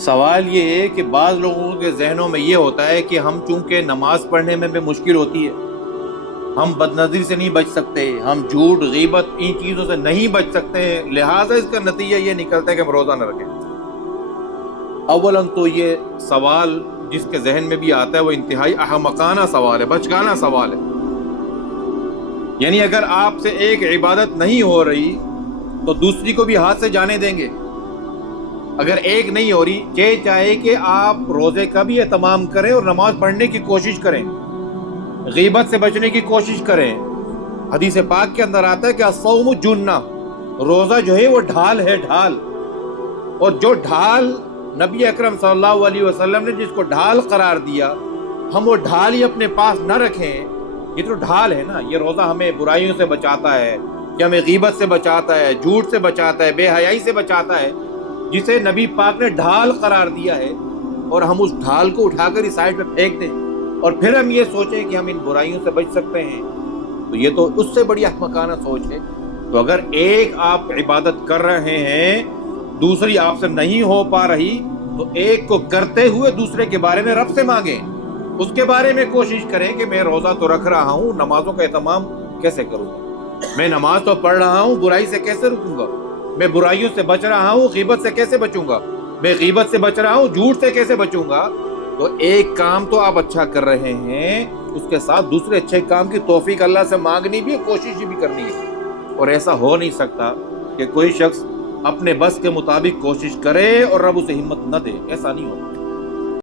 سوال یہ ہے کہ بعض لوگوں کے ذہنوں میں یہ ہوتا ہے کہ ہم چونکہ نماز پڑھنے میں بھی مشکل ہوتی ہے، ہم بد نظری سے نہیں بچ سکتے، ہم جھوٹ غیبت ان چیزوں سے نہیں بچ سکتے ہیں، لہٰذا اس کا نتیجہ یہ نکلتا ہے کہ ہم روزہ نہ رکھیں۔ اولاً تو یہ سوال جس کے ذہن میں بھی آتا ہے وہ انتہائی احمقانہ سوال ہے، بچگانہ سوال ہے۔ یعنی اگر آپ سے ایک عبادت نہیں ہو رہی تو دوسری کو بھی ہاتھ سے جانے دیں گے؟ اگر ایک نہیں ہو رہی، چاہے کہ آپ روزے کا بھی اہتمام کریں اور نماز پڑھنے کی کوشش کریں، غیبت سے بچنے کی کوشش کریں۔ حدیث پاک کے اندر آتا ہے کہ الصوم جنہ، روزہ جو ہے وہ ڈھال ہے، ڈھال۔ اور جو ڈھال نبی اکرم صلی اللہ علیہ وسلم نے جس کو ڈھال قرار دیا، ہم وہ ڈھال ہی اپنے پاس نہ رکھیں۔ یہ تو ڈھال ہے نا، یہ روزہ ہمیں برائیوں سے بچاتا ہے، کہ ہمیں غیبت سے بچاتا ہے، جھوٹ سے بچاتا ہے، بے حیائی سے بچاتا ہے، جسے نبی پاک نے ڈھال قرار دیا ہے، اور ہم اس ڈھال کو اٹھا کر اس سائڈ پہ پھینک دیں اور پھر ہم یہ سوچیں کہ ہم ان برائیوں سے بچ سکتے ہیں، تو یہ تو اس سے بڑی احمقانہ سوچ ہے۔ تو اگر ایک آپ عبادت کر رہے ہیں، دوسری آپ سے نہیں ہو پا رہی، تو ایک کو کرتے ہوئے دوسرے کے بارے میں رب سے مانگیں، اس کے بارے میں کوشش کریں کہ میں روزہ تو رکھ رہا ہوں، نمازوں کا اہتمام کیسے کروں گا، میں نماز تو پڑھ رہا ہوں، برائی سے کیسے رکوں گا، میں برائیوں سے بچ رہا ہوں، غیبت سے کیسے بچوں گا، میں غیبت سے بچ رہا ہوں، جھوٹ سے کیسے بچوں گا۔ تو ایک کام تو آپ اچھا کر رہے ہیں، اس کے ساتھ دوسرے اچھے کام کی توفیق اللہ سے مانگنی بھی ہے، کوشش بھی کرنی ہے۔ اور ایسا ہو نہیں سکتا کہ کوئی شخص اپنے بس کے مطابق کوشش کرے اور رب اسے ہمت نہ دے، ایسا نہیں ہوتا۔